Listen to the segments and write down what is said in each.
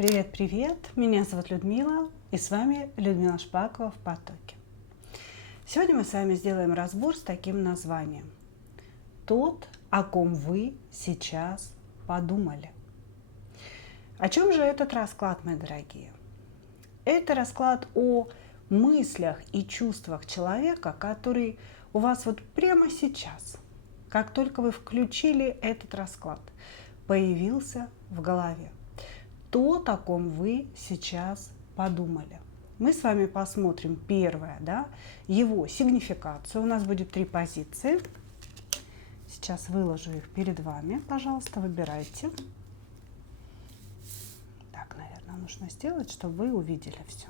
Привет-привет! Меня зовут Людмила, и с вами Людмила Шпакова в потоке. Сегодня мы с вами сделаем разбор с таким названием: «Тот, о ком вы сейчас подумали». О чем же этот расклад, мои дорогие? Это расклад о мыслях и чувствах человека, который у вас вот прямо сейчас, как только вы включили этот расклад, появился в голове. То, о ком вы сейчас подумали. Мы с вами посмотрим первое, его сигнификацию. У нас будет 3 позиции. Сейчас выложу их перед вами. Пожалуйста, выбирайте. Так, наверное, нужно сделать, чтобы вы увидели все.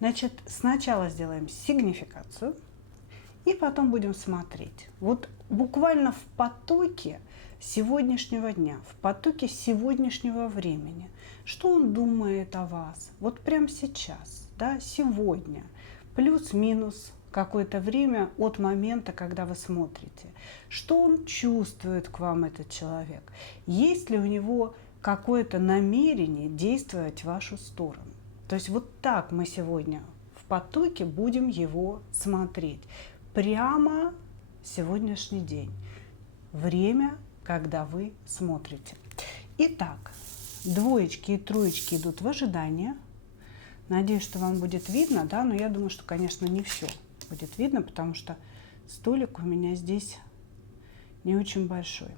Значит, сначала сделаем сигнификацию. И потом будем смотреть. Вот буквально в потоке сегодняшнего дня, в потоке сегодняшнего времени, что он думает о вас. Вот прямо сейчас, сегодня, плюс-минус какое-то время от момента, когда вы смотрите. Что он чувствует к вам, этот человек? Есть ли у него какое-то намерение действовать в вашу сторону? То есть вот так мы сегодня в потоке будем его смотреть. Прямо сегодняшний день, время, когда вы смотрите. Итак, двоечки и троечки идут в ожидание. Надеюсь, что вам будет видно, но я думаю, что, конечно, не все будет видно, потому что столик у меня здесь не очень большой.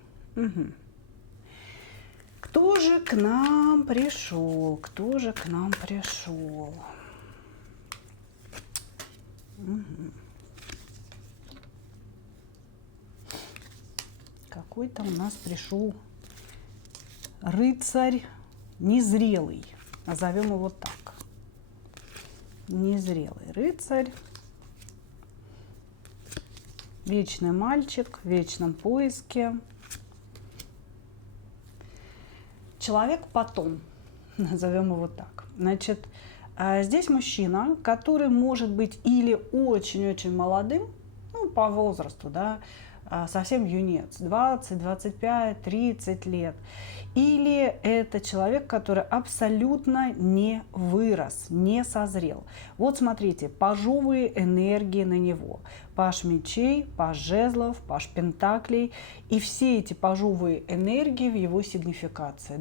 Кто же к нам пришел? Кто же к нам пришел? Какой-то у нас пришел рыцарь незрелый, назовем его так. Незрелый рыцарь, вечный мальчик в вечном поиске. Человек потом, назовем его так. Значит, здесь мужчина, который может быть или очень-очень молодым, по возрасту, совсем юнец, 20, 25, 30 лет. Или это человек, который абсолютно не вырос, не созрел. Вот смотрите, пажовые энергии на него. Паж мечей, паж жезлов, паж пентаклей. И все эти пажовые энергии в его сигнификации.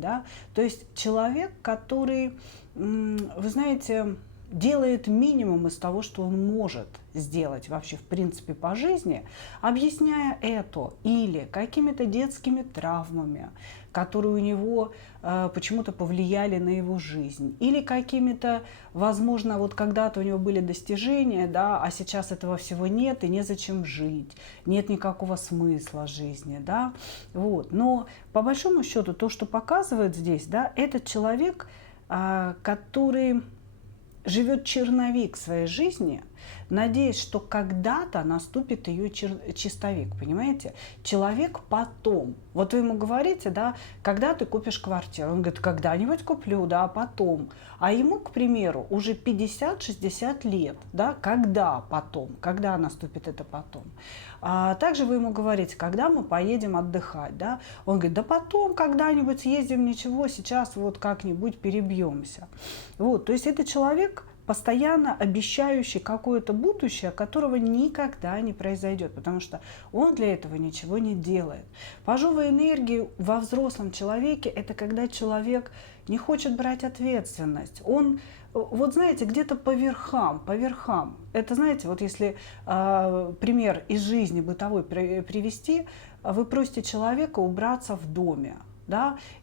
То есть человек, который, вы знаете, делает минимум из того, что он может сделать вообще в принципе по жизни, объясняя это или какими-то детскими травмами, которые у него почему-то повлияли на его жизнь, или какими-то, возможно, вот когда-то у него были достижения, а сейчас этого всего нет и незачем жить, нет никакого смысла жизни, вот. Но по большому счету то, что показывает здесь, этот человек, который живет черновик своей жизни, надеясь, что когда-то наступит ее чистовик, понимаете? Человек потом. Вот вы ему говорите, когда ты купишь квартиру? Он говорит, когда-нибудь куплю, потом. А ему, к примеру, уже 50-60 лет, когда потом? Когда наступит это потом? Также вы ему говорите, когда мы поедем отдыхать, Он говорит, да потом когда-нибудь съездим, ничего, сейчас вот как-нибудь перебьемся. Вот, то есть это человек, постоянно обещающий какое-то будущее, которого никогда не произойдет, потому что он для этого ничего не делает. Пажовая энергия во взрослом человеке – это когда человек не хочет брать ответственность. Он, вот знаете, где-то по верхам. Это, знаете, вот если пример из жизни бытовой привести, вы просите человека убраться в доме,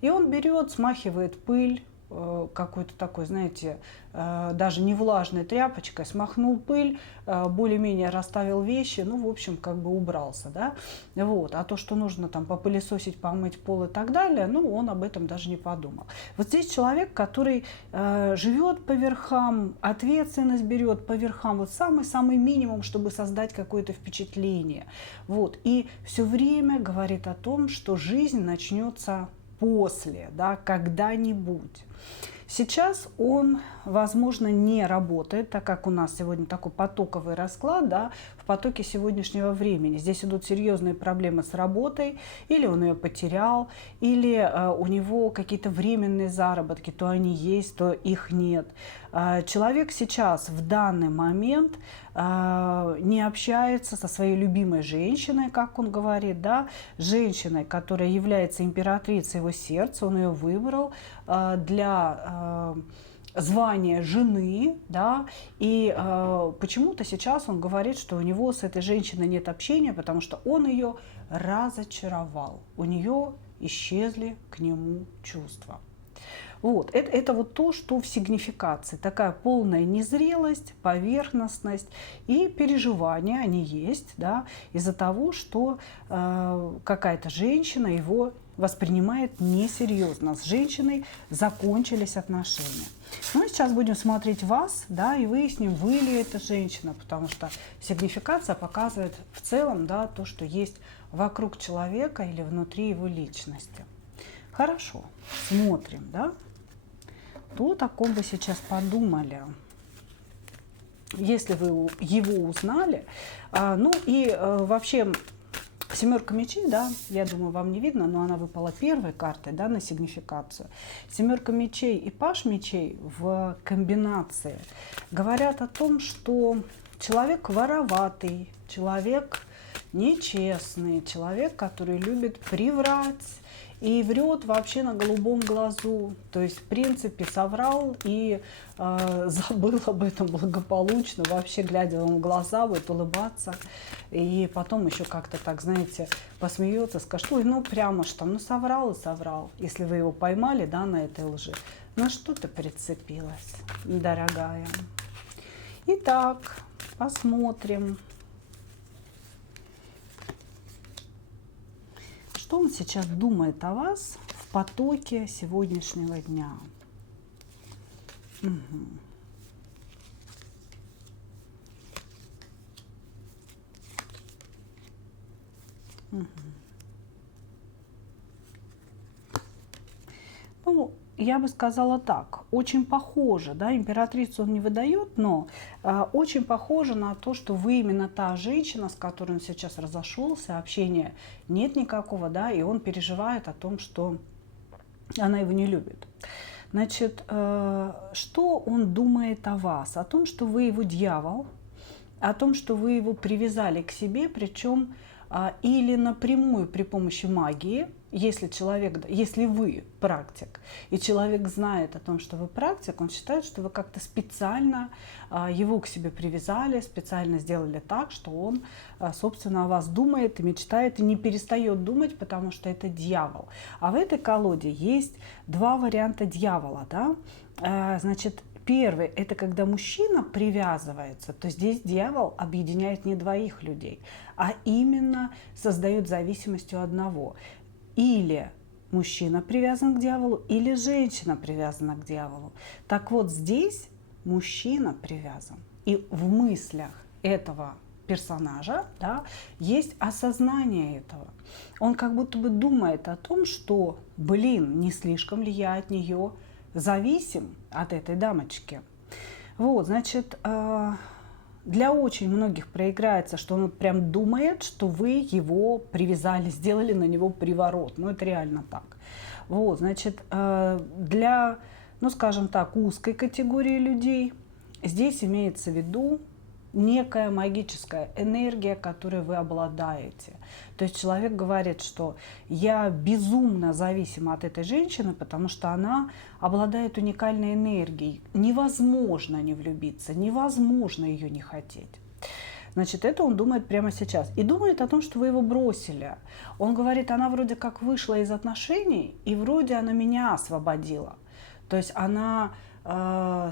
и он берет, смахивает пыль, какой-то такой, знаете, даже не влажной тряпочкой, смахнул пыль, более-менее расставил вещи, в общем, как бы убрался, вот. А то, что нужно там попылесосить, помыть пол и так далее, он об этом даже не подумал. Вот здесь человек, который живет по верхам, ответственность берет по верхам, вот самый-самый минимум, чтобы создать какое-то впечатление, вот. И все время говорит о том, что жизнь начнется после, когда-нибудь. Сейчас он, возможно, не работает, так как у нас сегодня такой потоковый расклад, да, в потоке сегодняшнего времени. Здесь идут серьезные проблемы с работой, или он ее потерял, или у него какие-то временные заработки, то они есть, то их нет. Человек сейчас в данный момент не общается со своей любимой женщиной, как он говорит, да, женщиной, которая является императрицей его сердца, он ее выбрал для звания жены, да, и почему-то сейчас он говорит, что у него с этой женщиной нет общения, потому что он ее разочаровал, у нее исчезли к нему чувства. Вот. Это вот то, что в сигнификации. Такая полная незрелость, поверхностность и переживания, они есть, да, из-за того, что какая-то женщина его воспринимает несерьезно. С женщиной закончились отношения. Ну и сейчас будем смотреть вас, да, и выясним, вы ли эта женщина, потому что сигнификация показывает в целом, да, то, что есть вокруг человека или внутри его личности. Хорошо, смотрим, да. То, о ком вы сейчас подумали, если вы его узнали. Ну и вообще семерка мечей, да, я думаю, вам не видно, но она выпала первой картой, да, на сигнификацию. Семерка мечей и паж мечей в комбинации говорят о том, что человек вороватый, человек нечестный, человек, который любит приврать, и врет вообще на голубом глазу. То есть, в принципе, соврал и забыл об этом благополучно. Вообще, глядя вам в глаза, будет улыбаться. И потом еще как-то так, знаете, посмеется, скажет: ой, ну прямо что, ну соврал и соврал. Если вы его поймали, да, на этой лжи. На что ты прицепилась, дорогая? Итак, посмотрим. Что он сейчас думает о вас в потоке сегодняшнего дня? Угу. Угу. Ну, я бы сказала так, очень похоже, да, императрицу он не выдает, но очень похоже на то, что вы именно та женщина, с которой он сейчас разошелся, общения нет никакого, да, и он переживает о том, что она его не любит. Значит, что он думает о вас? О том, что вы его дьявол, о том, что вы его привязали к себе, причем или напрямую при помощи магии, если вы практик, и человек знает о том, что вы практик, он считает, что вы как-то специально его к себе привязали, специально сделали так, что он, собственно, о вас думает и мечтает, и не перестает думать, потому что это дьявол. А в этой колоде есть два варианта дьявола, да? Значит, первый – это когда мужчина привязывается, то здесь дьявол объединяет не двоих людей, а именно создает зависимость у одного. Или мужчина привязан к дьяволу, или женщина привязана к дьяволу. Так вот, здесь мужчина привязан. И в мыслях этого персонажа, да, есть осознание этого. Он как будто бы думает о том, что, блин, не слишком ли я от нее зависим, от этой дамочки. Вот, значит, для очень многих проиграется, что он прям думает, что вы его привязали, сделали на него приворот. Ну, это реально так. Вот, значит, для, ну, скажем так, узкой категории людей здесь имеется в виду некая магическая энергия, которой вы обладаете. То есть человек говорит, что я безумно зависим от этой женщины, потому что она обладает уникальной энергией. Невозможно не влюбиться, невозможно ее не хотеть. Значит, это он думает прямо сейчас. И думает о том, что вы его бросили. Он говорит, она вроде как вышла из отношений, и вроде она меня освободила. То есть она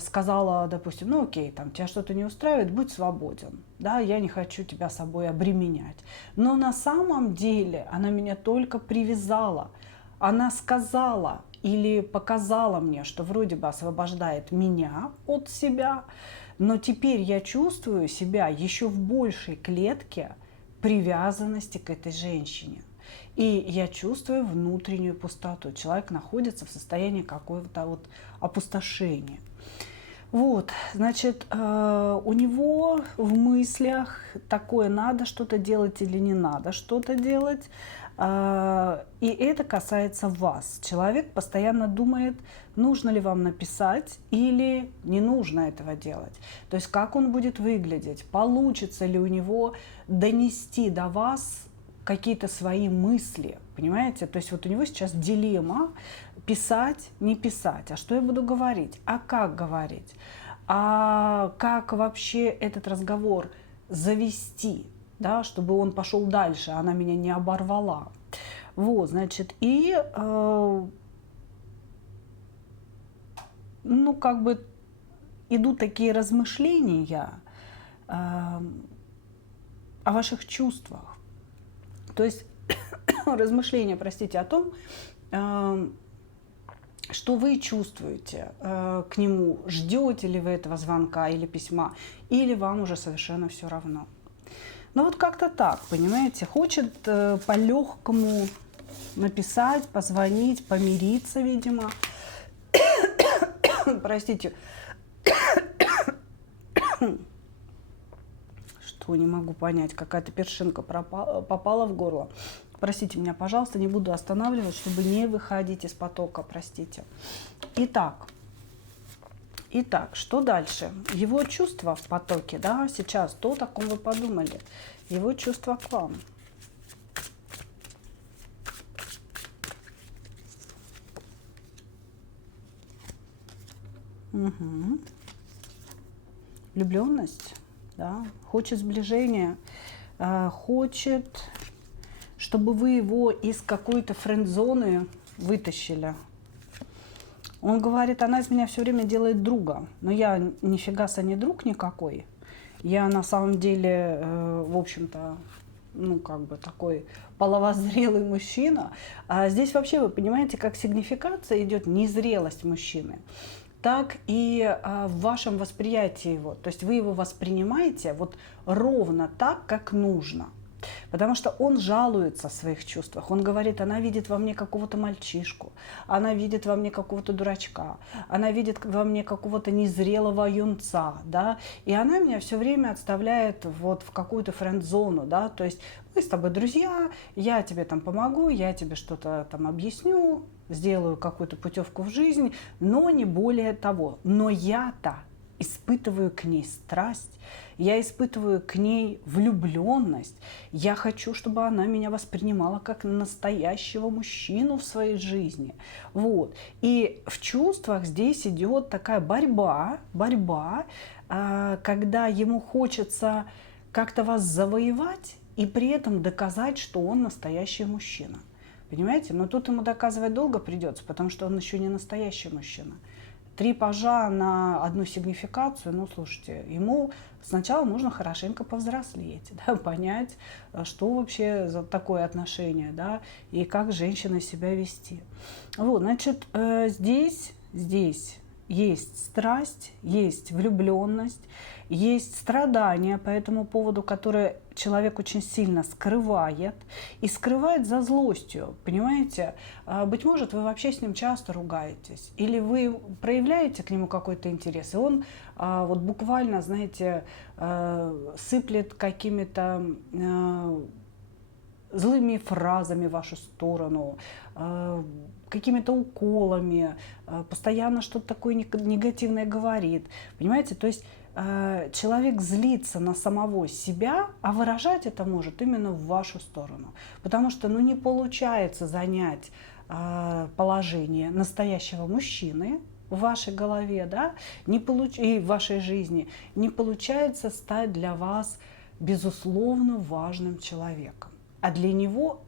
сказала, допустим, ну окей, там, тебя что-то не устраивает, будь свободен, да, я не хочу тебя собой обременять. Но на самом деле она меня только привязала. Она сказала или показала мне, что вроде бы освобождает меня от себя, но теперь я чувствую себя еще в большей клетке привязанности к этой женщине. И я чувствую внутреннюю пустоту. Человек находится в состоянии какого-то вот опустошения. Вот, значит, у него в мыслях такое: надо что-то делать или не надо что-то делать. И это касается вас. Человек постоянно думает, нужно ли вам написать или не нужно этого делать. То есть как он будет выглядеть, получится ли у него донести до вас какие-то свои мысли, понимаете? То есть вот у него сейчас дилемма: писать, не писать, а что я буду говорить, а как говорить, а как вообще этот разговор завести, да, чтобы он пошел дальше, она меня не оборвала. Вот, значит, и ну, как бы идут такие размышления о ваших чувствах. То есть размышления, простите, о том, что вы чувствуете к нему, ждете ли вы этого звонка или письма, или вам уже совершенно все равно. Ну вот как-то так, понимаете, хочет по-легкому написать, позвонить, помириться, видимо. Простите, что не могу понять, какая-то першинка попала в горло. Простите меня, пожалуйста, не буду останавливать, чтобы не выходить из потока, простите. Итак, что дальше? Его чувства в потоке, да, сейчас, то, о ком вы подумали, его чувства к вам. Угу. Влюбленность, да, хочет сближения, хочет, чтобы вы его из какой-то френд-зоны вытащили. Он говорит, она из меня все время делает друга, но я нифига не друг никакой. Я на самом деле, в общем-то, ну, как бы такой половозрелый мужчина. А здесь вообще, вы понимаете, как сигнификация идет незрелость мужчины, так и в вашем восприятии его. То есть вы его воспринимаете вот ровно так, как нужно. Потому что он жалуется в своих чувствах. Он говорит, она видит во мне какого-то мальчишку, она видит во мне какого-то дурачка, она видит во мне какого-то незрелого юнца, да, и она меня все время отставляет вот в какую-то френд-зону, да, то есть мы с тобой друзья, я тебе там помогу, я тебе что-то там объясню, сделаю какую-то путевку в жизнь, но не более того. Но я-то испытываю к ней страсть, я испытываю к ней влюбленность. Я хочу, чтобы она меня воспринимала как настоящего мужчину в своей жизни. Вот. И в чувствах здесь идет такая борьба, когда ему хочется как-то вас завоевать и при этом доказать, что он настоящий мужчина. Понимаете? Но тут ему доказывать долго придется, потому что он еще не настоящий мужчина. 3 пажа на одну сигнификацию, ну, слушайте, ему сначала нужно хорошенько повзрослеть, да, понять, что вообще за такое отношение, да, и как женщиной себя вести. Вот, значит, здесь есть страсть, есть влюбленность, есть страдания по этому поводу, которые человек очень сильно скрывает, и скрывает за злостью, понимаете? Быть может, вы вообще с ним часто ругаетесь, или вы проявляете к нему какой-то интерес, и он вот буквально, знаете, сыплет какими-то злыми фразами в вашу сторону, какими-то уколами, постоянно что-то такое негативное говорит. Понимаете, то есть человек злится на самого себя, а выражать это может именно в вашу сторону. Потому что не получается занять положение настоящего мужчины в вашей голове, да, и в вашей жизни. Не получается стать для вас безусловно важным человеком. А для него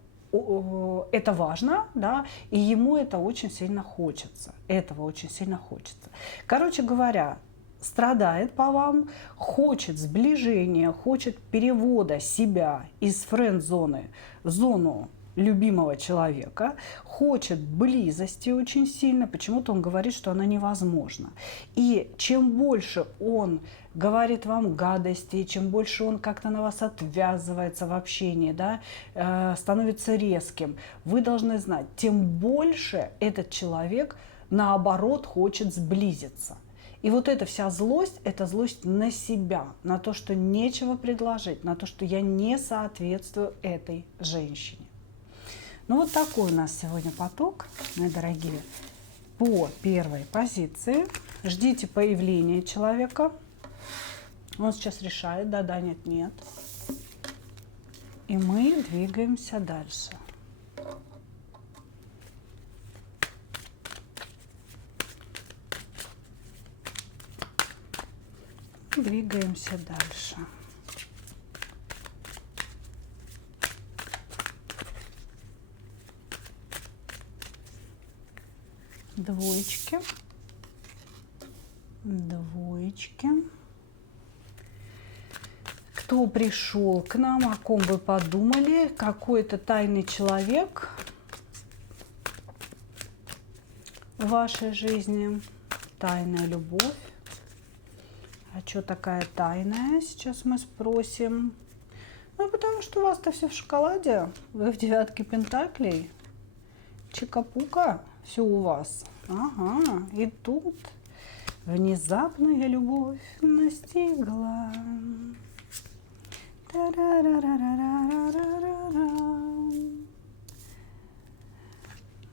это важно, да, и ему это очень сильно хочется. Этого очень сильно хочется. Короче говоря, страдает по вам, хочет сближения, хочет перевода себя из френд-зоны в зону любимого человека, хочет близости очень сильно, почему-то он говорит, что она невозможна. И чем больше он говорит вам гадости, чем больше он как-то на вас отвязывается в общении, да, становится резким, вы должны знать, тем больше этот человек, наоборот, хочет сблизиться. И вот эта вся злость, это злость на себя, на то, что нечего предложить, на то, что я не соответствую этой женщине. Ну вот такой у нас сегодня поток, мои дорогие, по первой позиции. Ждите появления человека. Он сейчас решает, да-да, нет-нет. И мы двигаемся дальше. Двигаемся дальше. Двоечки. Двоечки. Кто пришел к нам, о ком вы подумали? Какой-то тайный человек в вашей жизни. Тайная любовь. А что такая тайная? Сейчас мы спросим. Ну, потому что у вас-то все в шоколаде. Вы в девятке пентаклей. Чика-пука. Все у вас. Ага. И тут внезапная любовь настигла.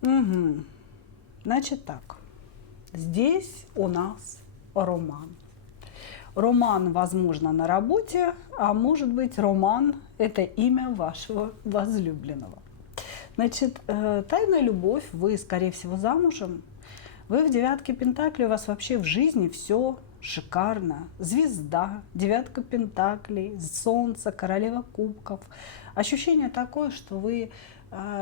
Угу. Значит так. Здесь у нас роман. Роман, возможно, на работе, а может быть, роман – это имя вашего возлюбленного. Значит, тайная любовь, вы, скорее всего, замужем. Вы в девятке пентаклей, у вас вообще в жизни все шикарно. Звезда, девятка пентаклей, солнце, королева кубков. Ощущение такое, что вы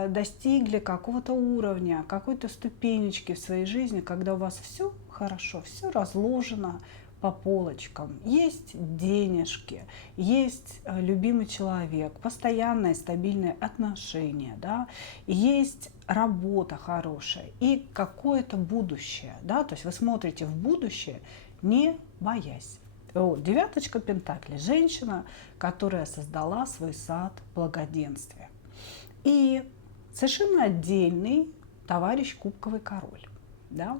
достигли какого-то уровня, какой-то ступенечки в своей жизни, когда у вас все хорошо, все разложено по полочкам. Есть денежки, есть любимый человек, постоянные стабильные отношения, да, есть работа хорошая и какое-то будущее. Да, то есть вы смотрите в будущее, не боясь. Вот, девяточка пентаклей. Женщина, которая создала свой сад благоденствия. И совершенно отдельный товарищ кубковый король. Да?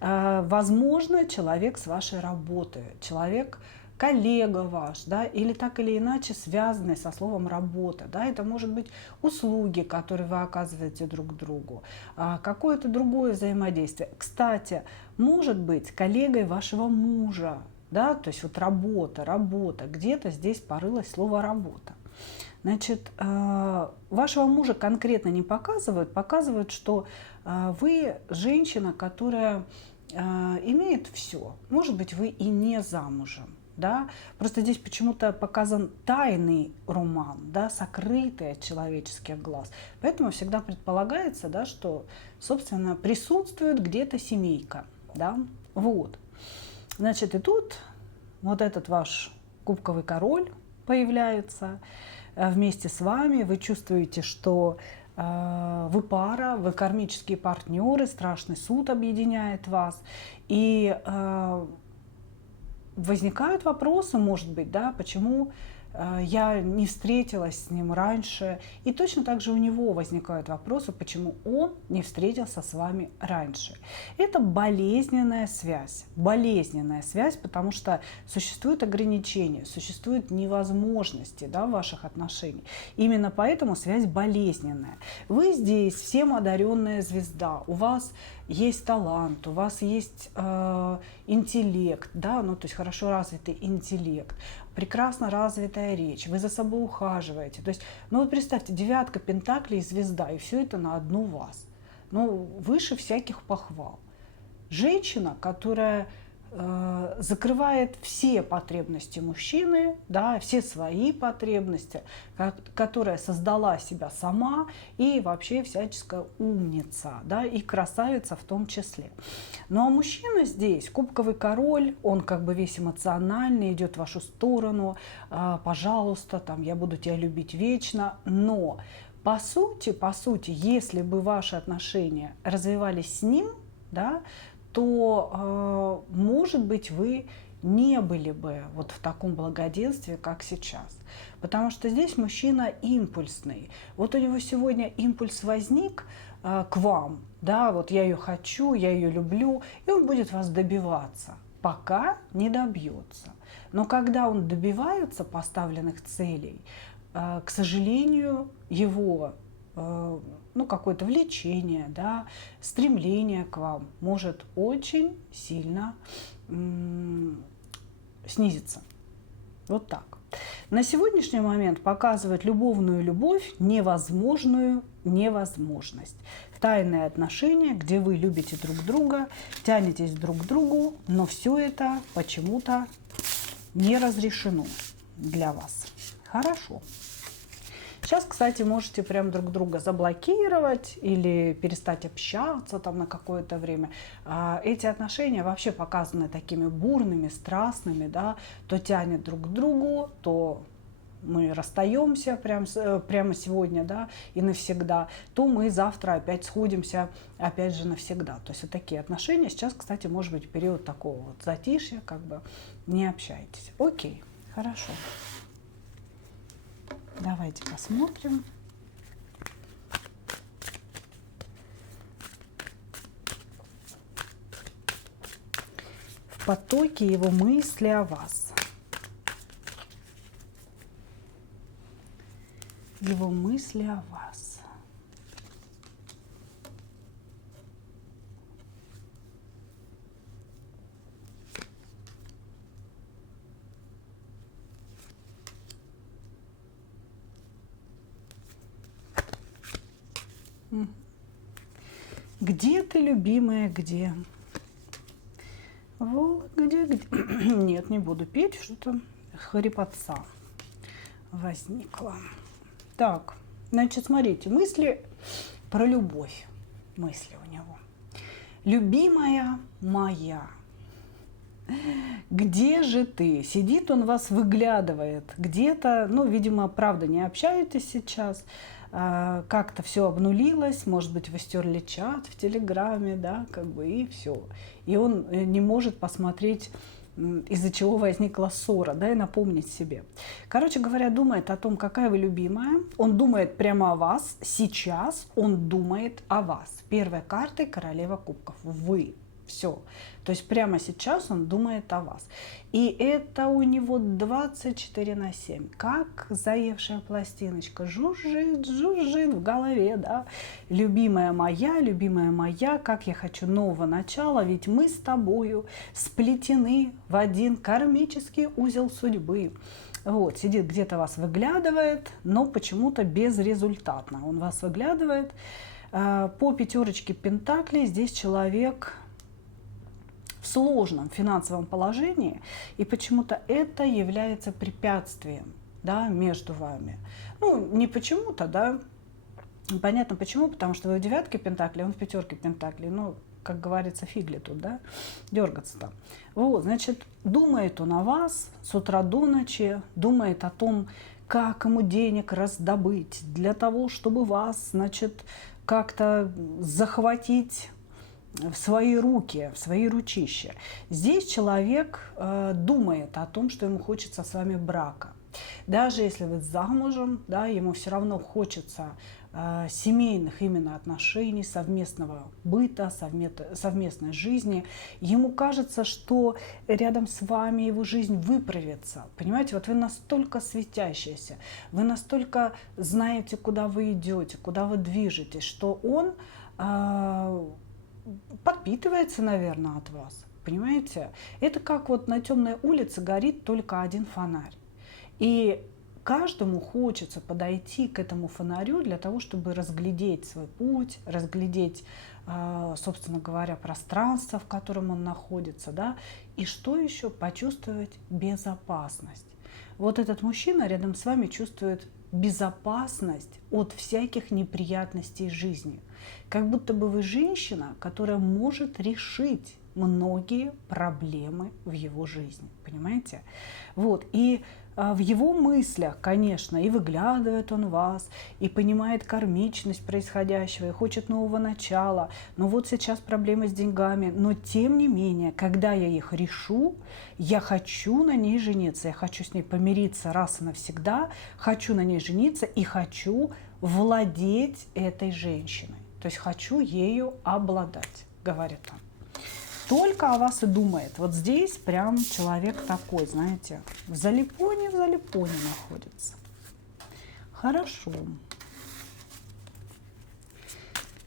Возможно, человек с вашей работы, человек, коллега ваш, да, или так или иначе связанный со словом работа. Да? Это может быть услуги, которые вы оказываете друг другу, какое-то другое взаимодействие. Кстати, может быть коллегой вашего мужа, да? То есть вот работа, где-то здесь порылось слово работа. Значит, вашего мужа конкретно не показывают, показывают, что вы женщина, которая имеет все. Может быть, вы и не замужем. Да? Просто здесь почему-то показан тайный роман, да, сокрытый от человеческих глаз. Поэтому всегда предполагается, да, что, собственно, присутствует где-то семейка. Да? Вот. Значит, и тут вот этот ваш кубковый король появляется вместе с вами. Вы чувствуете, что вы пара, вы кармические партнеры, страшный суд объединяет вас. И возникают вопросы, может быть, да, почему я не встретилась с ним раньше. И точно так же у него возникают вопросы, почему он не встретился с вами раньше. Это болезненная связь, потому что существуют ограничения, существуют невозможности, да, ваших отношений. Именно поэтому связь болезненная. Вы здесь всем одаренная звезда, у вас есть талант, у вас есть интеллект, да, ну, то есть хорошо развитый интеллект, прекрасно развитая речь, вы за собой ухаживаете. То есть, ну вот представьте, девятка пентаклей и звезда, и все это на одну вас. Ну, выше всяких похвал. Женщина, которая закрывает все потребности мужчины, да, все свои потребности, которая создала себя сама и вообще всяческая умница, да, и красавица в том числе. Ну а мужчина здесь, кубковый король, он как бы весь эмоциональный, идет в вашу сторону, пожалуйста, там, я буду тебя любить вечно, но По сути, если бы ваши отношения развивались с ним, да, то, может быть, вы не были бы вот в таком благоденствии, как сейчас. Потому что здесь мужчина импульсный. Вот у него сегодня импульс возник к вам, да, вот я ее хочу, я ее люблю, и он будет вас добиваться, пока не добьется. Но когда он добивается поставленных целей, к сожалению, его ну, какое-то влечение, да, стремление к вам может очень сильно снизиться. Вот так. На сегодняшний момент показывает любовную любовь невозможную невозможность. Тайные отношения, где вы любите друг друга, тянетесь друг к другу, но все это почему-то не разрешено для вас. Хорошо. Сейчас, кстати, можете прям друг друга заблокировать или перестать общаться там на какое-то время. Эти отношения вообще показаны такими бурными, страстными, да, то тянет друг к другу, то мы расстаемся прямо сегодня, да, и навсегда, то мы завтра опять сходимся, опять же, навсегда. То есть вот такие отношения. Сейчас, кстати, может быть период такого вот затишья, как бы не общайтесь. Окей, хорошо. Давайте посмотрим. В потоке его мысли о вас. Его мысли о вас. Где ты, любимая, где? Где? Нет, не буду петь, что-то хрипотца возникла. Так, значит, смотрите, мысли про любовь. Мысли у него. Любимая моя, где же ты? Сидит он вас, выглядывает где-то, ну, видимо, правда, не общаетесь сейчас, как-то все обнулилось, может быть, вы стерли чат в Телеграме, да, как бы, и все. И он не может посмотреть, из-за чего возникла ссора, да, и напомнить себе. Короче говоря, думает о том, какая вы любимая. Он думает прямо о вас. Сейчас он думает о вас. Первой картой королева кубков. Вы. Все. То есть прямо сейчас он думает о вас. И это у него 24/7. Как заевшая пластиночка. Жужжит, жужжит в голове, да. Любимая моя, как я хочу нового начала, ведь мы с тобою сплетены в один кармический узел судьбы. Вот, сидит где-то вас выглядывает, но почему-то безрезультатно. Он вас выглядывает. По пятерочке пентаклей здесь человек в сложном финансовом положении, и почему-то это является препятствием, да, между вами. Ну, не почему-то, да, понятно почему, потому что вы в девятке пентаклей, он в пятерке пентаклей, ну, как говорится, фигли тут, да, дергаться там. Вот, значит, думает он о вас с утра до ночи, думает о том, как ему денег раздобыть для того, чтобы вас, значит, как-то захватить в свои руки, в свои ручища. Здесь человек думает о том, что ему хочется с вами брака. Даже если вы замужем, да, ему все равно хочется семейных именно отношений, совместного быта, совместной жизни. Ему кажется, что рядом с вами его жизнь выправится. Понимаете, вот вы настолько светящиеся, вы настолько знаете, куда вы идете, куда вы движетесь, что он подпитывается, наверное, от вас. Понимаете? Это как вот на темной улице горит только один фонарь. И каждому хочется подойти к этому фонарю для того, чтобы разглядеть свой путь, разглядеть, собственно говоря, пространство, в котором он находится, да, и что еще? Почувствовать безопасность. Вот этот мужчина рядом с вами чувствует безопасность от всяких неприятностей жизни. Как будто бы вы женщина, которая может решить многие проблемы в его жизни. Понимаете? Вот. И в его мыслях, конечно, и выглядывает он вас, и понимает кармичность происходящего, и хочет нового начала. Но вот сейчас проблемы с деньгами. Но тем не менее, когда я их решу, я хочу на ней жениться, я хочу с ней помириться раз и навсегда, хочу на ней жениться и хочу владеть этой женщиной. То есть хочу ею обладать, говорит он. Только о вас и думает. Вот здесь прям человек такой, знаете, в залипоне находится. Хорошо.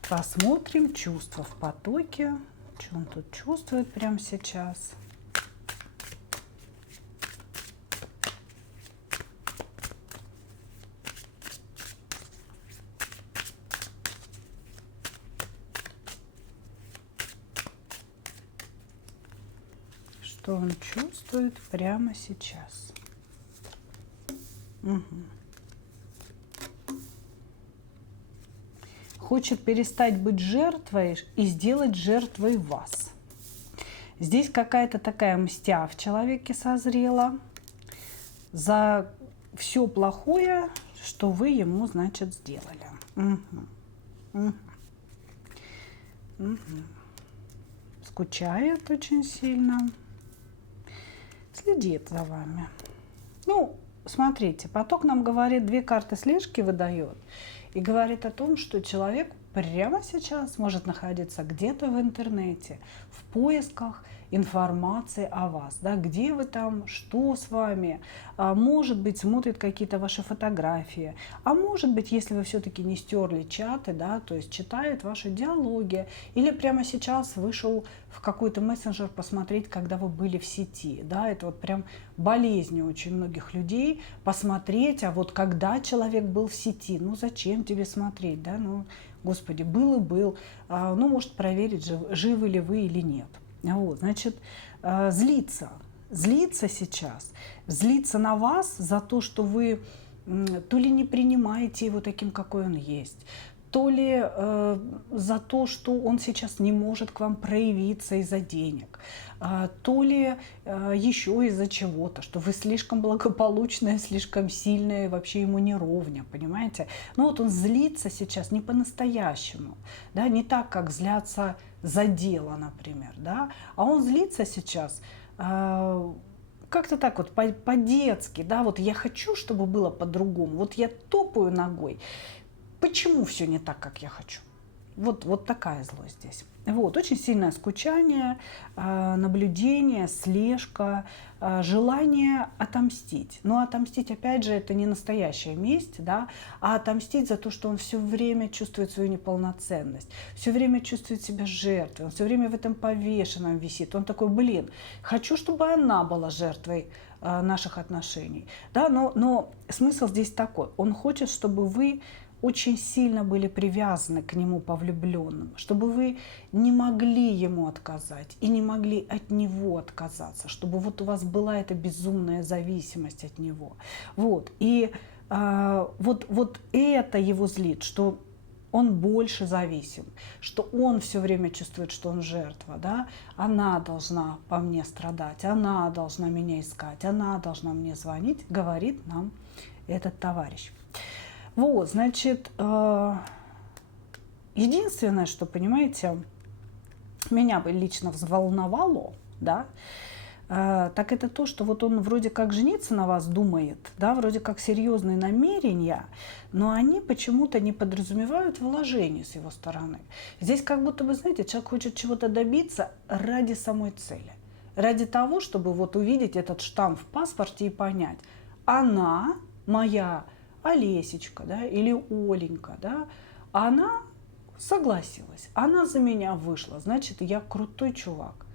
Посмотрим чувства в потоке. Что он тут чувствует прямо сейчас. Что он чувствует прямо сейчас. Угу. Хочет перестать быть жертвой и сделать жертвой вас. Здесь какая-то такая мстя в человеке созрела за все плохое, что вы ему, значит, сделали. Угу. Угу. Угу. Скучает очень сильно. Следит за вами. Ну, смотрите, поток нам говорит, 2 карты слежки выдает и говорит о том, что человек прямо сейчас может находиться где-то в интернете, в поисках информации о вас, да, где вы там, что с вами, может быть, смотрит какие-то ваши фотографии, а может быть, если вы все-таки не стерли чаты, да, то есть читает ваши диалоги, или прямо сейчас вышел в какой-то мессенджер посмотреть, когда вы были в сети, да, это вот прям болезнь у очень многих людей посмотреть, а вот когда человек был в сети, ну зачем тебе смотреть, да, ну, Господи, был и был, ну, может проверить, живы ли вы или нет. Вот, значит, злиться сейчас, злиться на вас за то, что вы то ли не принимаете его таким, какой он есть, то ли за то, что он сейчас не может к вам проявиться из-за денег, то ли еще из-за чего-то, что вы слишком благополучная, слишком сильная, вообще ему не ровня, понимаете? Ну вот он злится сейчас не по-настоящему, да, не так, как злятся за дело, например, да, а он злится сейчас как-то так вот по-детски, да, вот я хочу, чтобы было по-другому, вот я топаю ногой, почему все не так, как я хочу? Вот такая злость здесь. Вот, очень сильное скучание, наблюдение, слежка, желание отомстить. Но отомстить, опять же, это не настоящая месть, да, а отомстить за то, что он все время чувствует свою неполноценность, все время чувствует себя жертвой, он все время в этом повешенном висит. Он такой, блин, хочу, чтобы она была жертвой наших отношений. Да, но смысл здесь такой. Он хочет, чтобы вы очень сильно были привязаны к нему по влюбленным, чтобы вы не могли ему отказать и не могли от него отказаться, чтобы вот у вас была эта безумная зависимость от него. Вот. И вот это его злит, что он больше зависим, что он все время чувствует, что он жертва, да? Она должна по мне страдать, она должна меня искать, она должна мне звонить, говорит нам этот товарищ. Вот, значит, единственное, что, понимаете, меня бы лично взволновало, да, так это то, что вот он вроде как жениться на вас думает, да, вроде как серьезные намерения, но они почему-то не подразумевают вложений с его стороны. Здесь как будто бы, знаете, человек хочет чего-то добиться ради самой цели, ради того, чтобы вот увидеть этот штамп в паспорте и понять, она моя Олесечка, да, или Оленька, да, она согласилась, она за меня вышла, значит, я крутой чувак.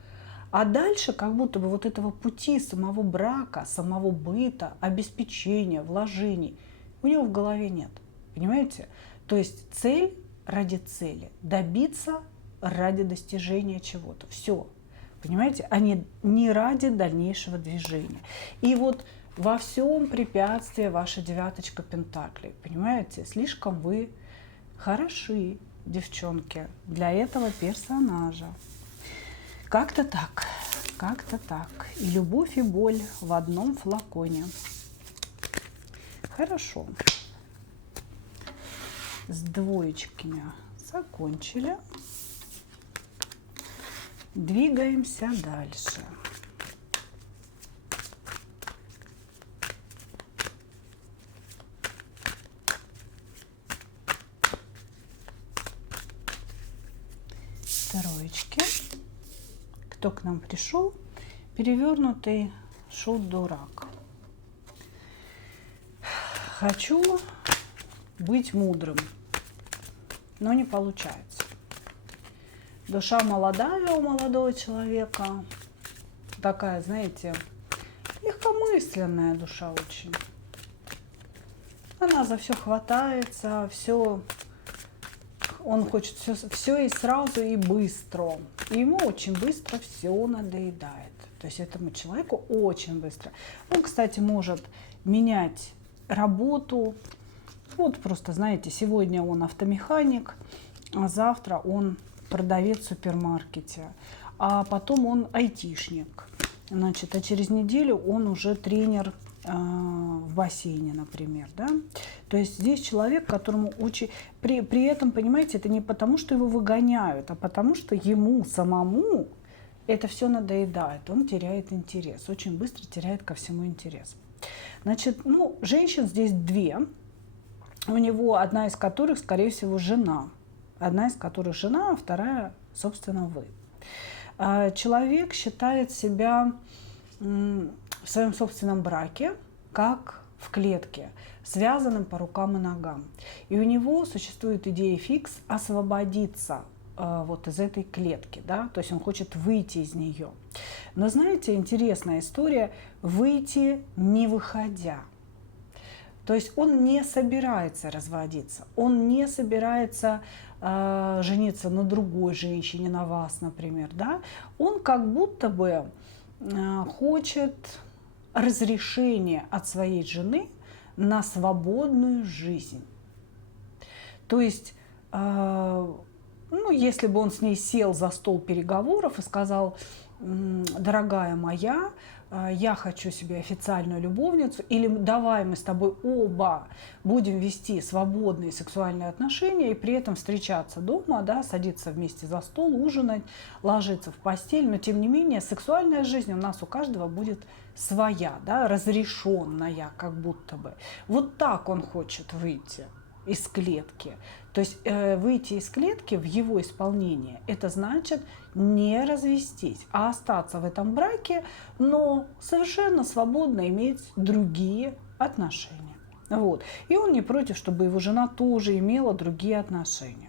А дальше как будто бы вот этого пути самого брака, самого быта, обеспечения, вложений у него в голове нет, понимаете? То есть цель ради цели, добиться ради достижения чего-то, все, понимаете, а не ради дальнейшего движения. И вот во всем препятствие ваша 9 пентаклей. Понимаете, слишком вы хороши, девчонки, для этого персонажа. Как-то так, как-то так. И любовь, и боль в одном флаконе. Хорошо. С двоечками закончили. Двигаемся дальше. Троечки. Кто к нам пришел? Перевернутый шут-дурак. Хочу быть мудрым, но не получается. Душа молодая у молодого человека. Такая, знаете, легкомысленная душа очень. Она за все хватается, все. Он хочет все и сразу, и быстро. И ему очень быстро все надоедает. То есть этому человеку очень быстро. Он, кстати, может менять работу. Вот просто, знаете, сегодня он автомеханик, а завтра он продавец в супермаркете, а потом он айтишник. Значит, а через неделю он уже тренер в бассейне, например, да. То есть здесь человек, которому очень... При этом, понимаете, это не потому, что его выгоняют, а потому, что ему самому это все надоедает. Он теряет интерес, очень быстро теряет ко всему интерес. Значит, ну, женщин здесь две. У него одна из которых, скорее всего, жена. Одна из которых жена, а вторая, собственно, вы. Человек считает себя в своем собственном браке, как в клетке, связанным по рукам и ногам. И у него существует идея фикс освободиться вот из этой клетки, да, то есть он хочет выйти из нее. Но знаете, интересная история, выйти не выходя. То есть он не собирается разводиться, он не собирается жениться на другой женщине, на вас, например, да. Он как будто бы хочет разрешения от своей жены на свободную жизнь. То есть, ну, если бы он с ней сел за стол переговоров и сказал: дорогая моя, я хочу себе официальную любовницу, или давай мы с тобой оба будем вести свободные сексуальные отношения и при этом встречаться дома, да, садиться вместе за стол, ужинать, ложиться в постель, но тем не менее сексуальная жизнь у нас у каждого будет своя, да, разрешенная как будто бы. Вот так он хочет выйти из клетки. То есть выйти из клетки в его исполнении, это значит не развестись, а остаться в этом браке, но совершенно свободно иметь другие отношения. Вот. И он не против, чтобы его жена тоже имела другие отношения.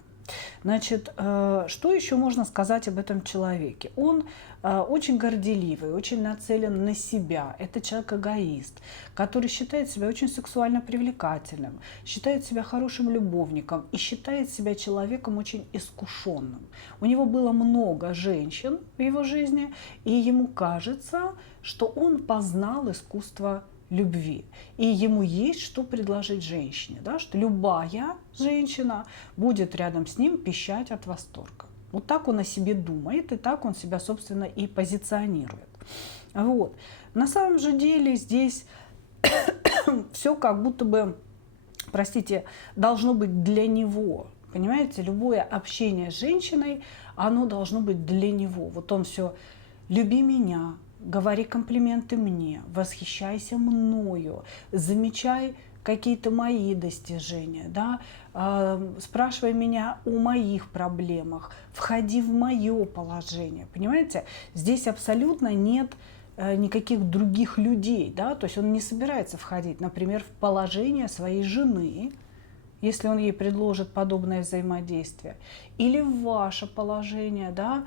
Значит, что еще можно сказать об этом человеке? Он очень горделивый, очень нацелен на себя. Это человек-эгоист, который считает себя очень сексуально привлекательным, считает себя хорошим любовником и считает себя человеком очень искушенным. У него было много женщин в его жизни, и ему кажется, что он познал искусство любви. И ему есть что предложить женщине, да, что любая женщина будет рядом с ним пищать от восторга. Вот так он о себе думает, и так он себя, собственно, и позиционирует. Вот. На самом же деле здесь все как будто бы, простите, должно быть для него. Понимаете, любое общение с женщиной, оно должно быть для него. Вот он все: люби меня, говори комплименты мне, восхищайся мною, замечай какие-то мои достижения, да? Спрашивай меня о моих проблемах, входи в мое положение. Понимаете, здесь абсолютно нет никаких других людей, да? То есть он не собирается входить, например, в положение своей жены, если он ей предложит подобное взаимодействие, или в ваше положение, да,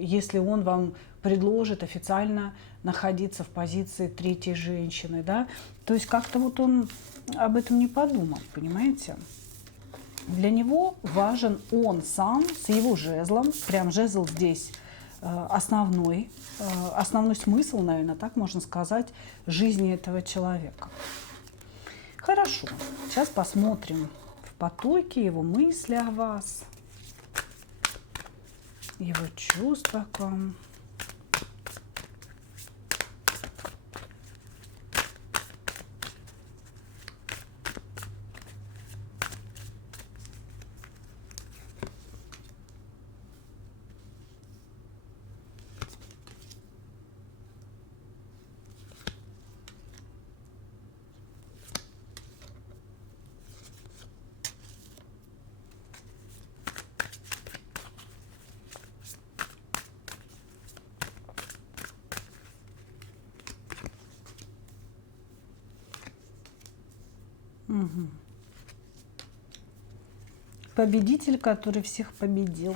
если он вам предложит официально находиться в позиции третьей женщины, да, то есть как-то вот он об этом не подумал, понимаете? Для него важен он сам с его жезлом, прям жезл здесь основной смысл, наверное, так можно сказать, жизни этого человека. Хорошо, сейчас посмотрим в потоке его мысли о вас, его чувства к вам. Мгм. Победитель, который всех победил.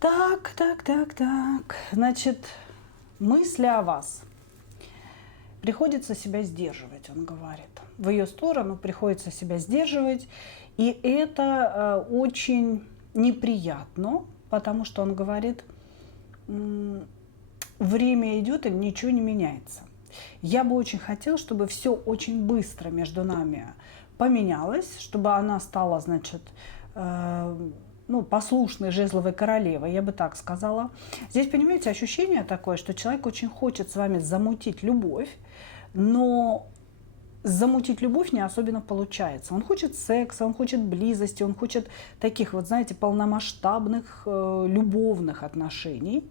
Так, так, так, так. Значит, мысли о вас. Приходится себя сдерживать, он говорит. В ее сторону приходится себя сдерживать. И это очень неприятно, потому что он говорит, время идет и ничего не меняется. Я бы очень хотела, чтобы все очень быстро между нами поменялось, чтобы она стала, значит, послушной жезловой королевой, я бы так сказала. Здесь, понимаете, ощущение такое, что человек очень хочет с вами замутить любовь, но замутить любовь не особенно получается. Он хочет секса, он хочет близости, он хочет таких вот, знаете, полномасштабных любовных отношений,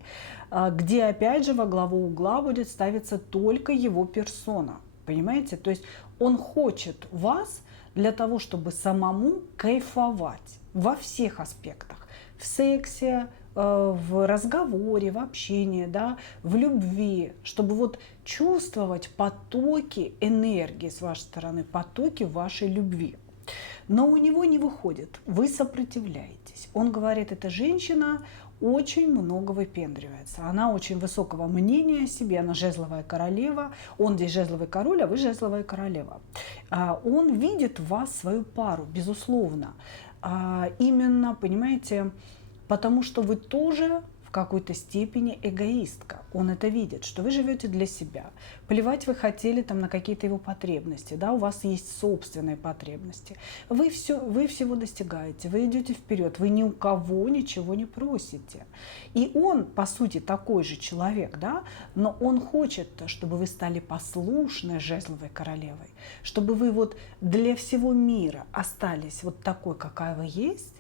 где, опять же, во главу угла будет ставиться только его персона. Понимаете? То есть он хочет вас для того, чтобы самому кайфовать во всех аспектах. В сексе, в разговоре, в общении, да, в любви, чтобы вот чувствовать потоки энергии с вашей стороны, потоки вашей любви. Но у него не выходит, вы сопротивляетесь. Он говорит, эта женщина очень много выпендривается. Она очень высокого мнения о себе, она жезловая королева, он здесь жезловый король, а вы жезловая королева. Он видит в вас свою пару, безусловно. Именно, понимаете, потому что вы тоже в какой-то степени эгоистка. Он это видит, что вы живете для себя. Плевать вы хотели там на какие-то его потребности, да, у вас есть собственные потребности. Вы всего достигаете, вы идете вперед, вы ни у кого ничего не просите. И он, по сути, такой же человек, да, но он хочет, чтобы вы стали послушной жезловой королевой, чтобы вы вот для всего мира остались вот такой, какая вы есть,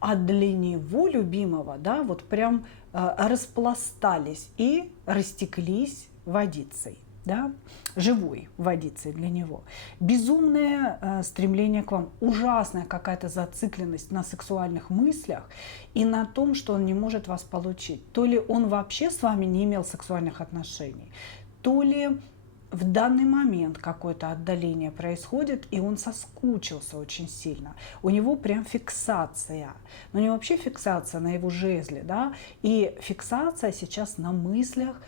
а для него, любимого, да, вот прям распластались и растеклись водицей, да, живой водицей для него. Безумное стремление к вам, ужасная какая-то зацикленность на сексуальных мыслях и на том, что он не может вас получить. То ли он вообще с вами не имел сексуальных отношений, то ли в данный момент какое-то отдаление происходит, и он соскучился очень сильно. У него прям фиксация. Но не вообще фиксация на его жезле, да, и фиксация сейчас на мыслях,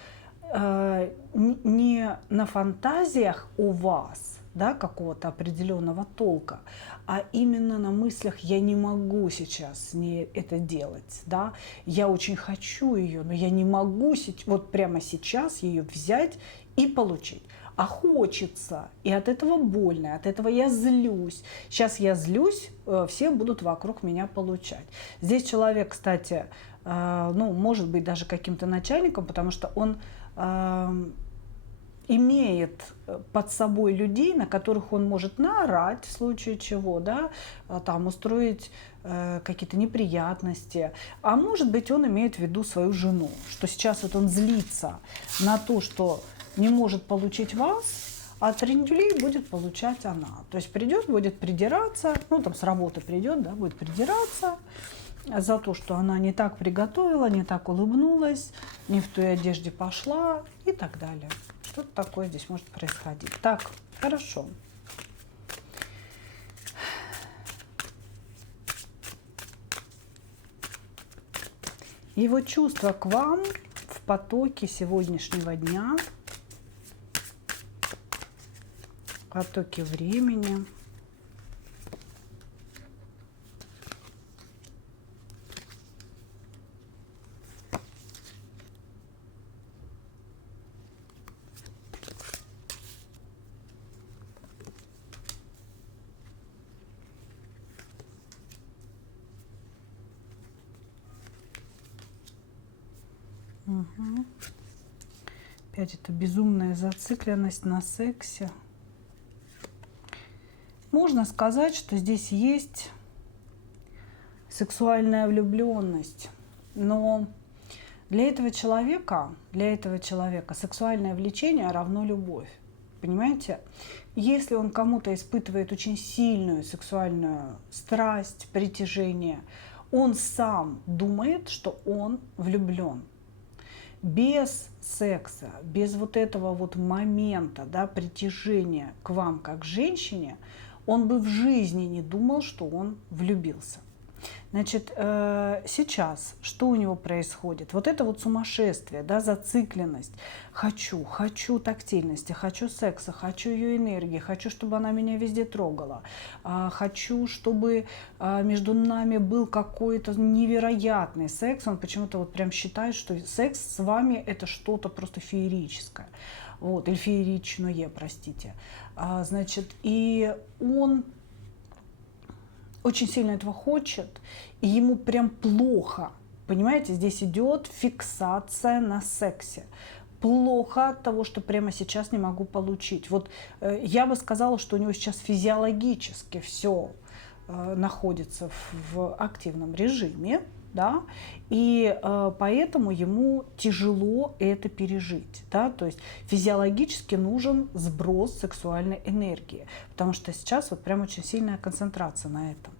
не на фантазиях у вас, да, какого-то определенного толка, а именно на мыслях «я не могу сейчас с ней это делать», да, «я очень хочу ее, но я не могу вот прямо сейчас ее взять и получить». А хочется, и от этого больно, от этого я злюсь. Сейчас я злюсь, все будут вокруг меня получать. Здесь человек, кстати, может быть даже каким-то начальником, потому что он имеет под собой людей, на которых он может наорать в случае чего, да, там устроить какие-то неприятности. А может быть, он имеет в виду свою жену, что сейчас вот он злится на то, что не может получить вас, а трендюлей будет получать она. То есть придет, будет придираться, там с работы придет, да, будет придираться за то, что она не так приготовила, не так улыбнулась, не в той одежде пошла и так далее. Что-то такое здесь может происходить. Так, хорошо. Его чувства к вам в потоке сегодняшнего дня, в потоке времени. Угу. Опять это безумная зацикленность на сексе. Можно сказать, что здесь есть сексуальная влюбленность, но для этого человека сексуальное влечение равно любовь. Понимаете? Если он кому-то испытывает очень сильную сексуальную страсть, притяжение, он сам думает, что он влюблен. без секса, без вот этого вот момента, да, притяжения к вам как к женщине, он бы в жизни не думал, что он влюбился. Значит, сейчас что у него происходит? Вот это вот сумасшествие, да, зацикленность. Хочу тактильности, хочу секса, хочу ее энергии, хочу, чтобы она меня везде трогала. Хочу, чтобы между нами был какой-то невероятный секс. Он почему-то вот прям считает, что секс с вами это что-то просто феерическое. Вот, или фееричное, простите. Значит, и он очень сильно этого хочет, и ему прям плохо. Понимаете, здесь идет фиксация на сексе. Плохо от того, что прямо сейчас не могу получить. Вот я бы сказала, что у него сейчас физиологически все находится в активном режиме, да, и поэтому ему тяжело это пережить, да, то есть физиологически нужен сброс сексуальной энергии, потому что сейчас вот прям очень сильная концентрация на этом.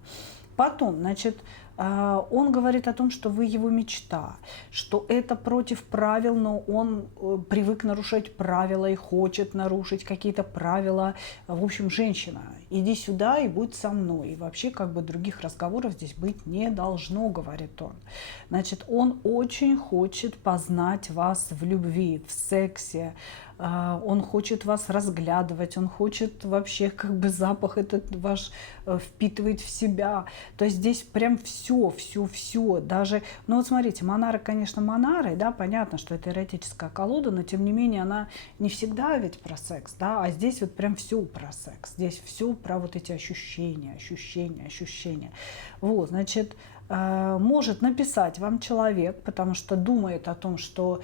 Потом, значит, он говорит о том, что вы его мечта, что это против правил, но он привык нарушать правила и хочет нарушить какие-то правила. В общем, женщина, иди сюда и будь со мной. И вообще, как бы других разговоров здесь быть не должно, говорит он. Значит, он очень хочет познать вас в любви, в сексе. Он хочет вас разглядывать, он хочет вообще как бы запах этот ваш впитывать в себя. То есть здесь прям все, даже, ну вот смотрите, Монара, конечно, Монарой, да, понятно, что это эротическая колода, но тем не менее она не всегда ведь про секс, да, а здесь вот прям все про секс, здесь все про вот эти ощущения. Вот, значит, может написать вам человек, потому что думает о том, что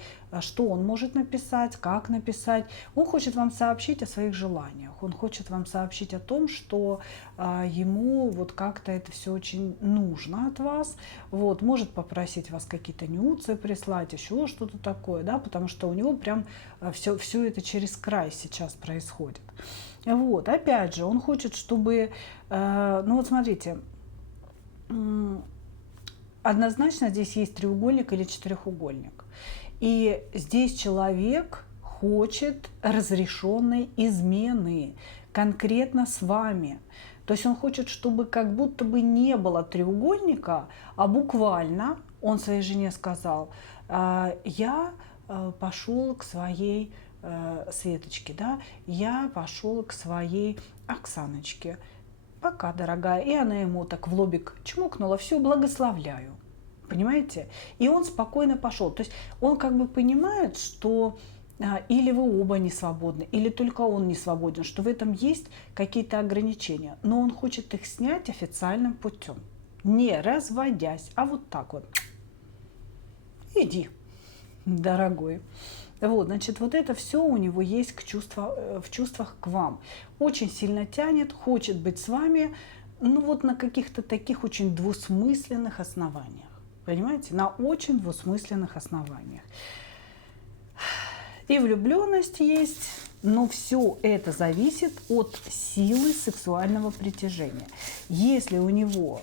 он может написать, как написать. Он хочет вам сообщить о своих желаниях, он хочет вам сообщить о том, что ему вот как-то это все очень нужно от вас. Вот, может попросить вас какие-то нюцы прислать, еще что-то такое, да, потому что у него прям все это через край сейчас происходит. Вот, опять же, он хочет, чтобы, ну вот смотрите, однозначно здесь есть треугольник или четырехугольник. И здесь человек хочет разрешенной измены конкретно с вами. То есть он хочет, чтобы как будто бы не было треугольника, а буквально он своей жене сказал: я пошел к своей Светочке, да, я пошел к своей Оксаночке. Пока, дорогая. И она ему так в лобик чмокнула: все, благословляю. Понимаете? И он спокойно пошел. То есть он как бы понимает, что или вы оба не свободны, или только он не свободен, что в этом есть какие-то ограничения. Но он хочет их снять официальным путем, не разводясь, а вот так вот. Иди, дорогой. Вот, значит, вот это все у него есть в чувствах к вам. Очень сильно тянет, хочет быть с вами, ну вот на каких-то таких очень двусмысленных основаниях. Понимаете? На очень двусмысленных основаниях. И влюбленность есть, но все это зависит от силы сексуального притяжения. Если у него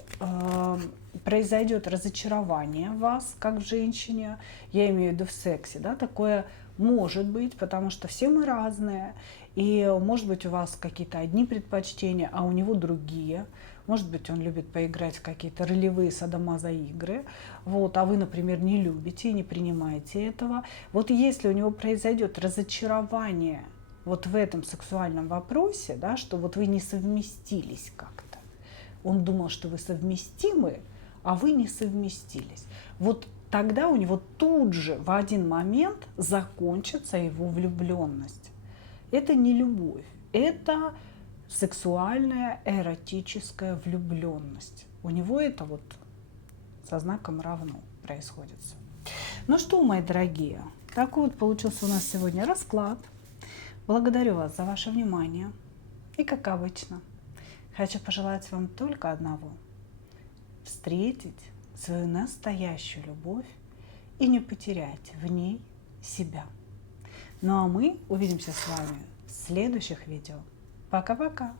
произойдет разочарование в вас, как в женщине, я имею в виду в сексе, да, такое может быть, потому что все мы разные, и может быть у вас какие-то одни предпочтения, а у него другие. Может быть, он любит поиграть в какие-то ролевые садомазо игры, вот, а вы, например, не любите и не принимаете этого. Вот если у него произойдет разочарование вот в этом сексуальном вопросе, да, что вот вы не совместились как-то, он думал, что вы совместимы, а вы не совместились, вот тогда у него тут же в один момент закончится его влюбленность. Это не любовь, это сексуальная эротическая влюбленность. У него это вот со знаком равно происходит. Ну что, мои дорогие, такой вот получился у нас сегодня расклад. Благодарю вас за ваше внимание. И как обычно, хочу пожелать вам только одного: встретить свою настоящую любовь и не потерять в ней себя. Ну а мы увидимся с вами в следующих видео. Пока-пока!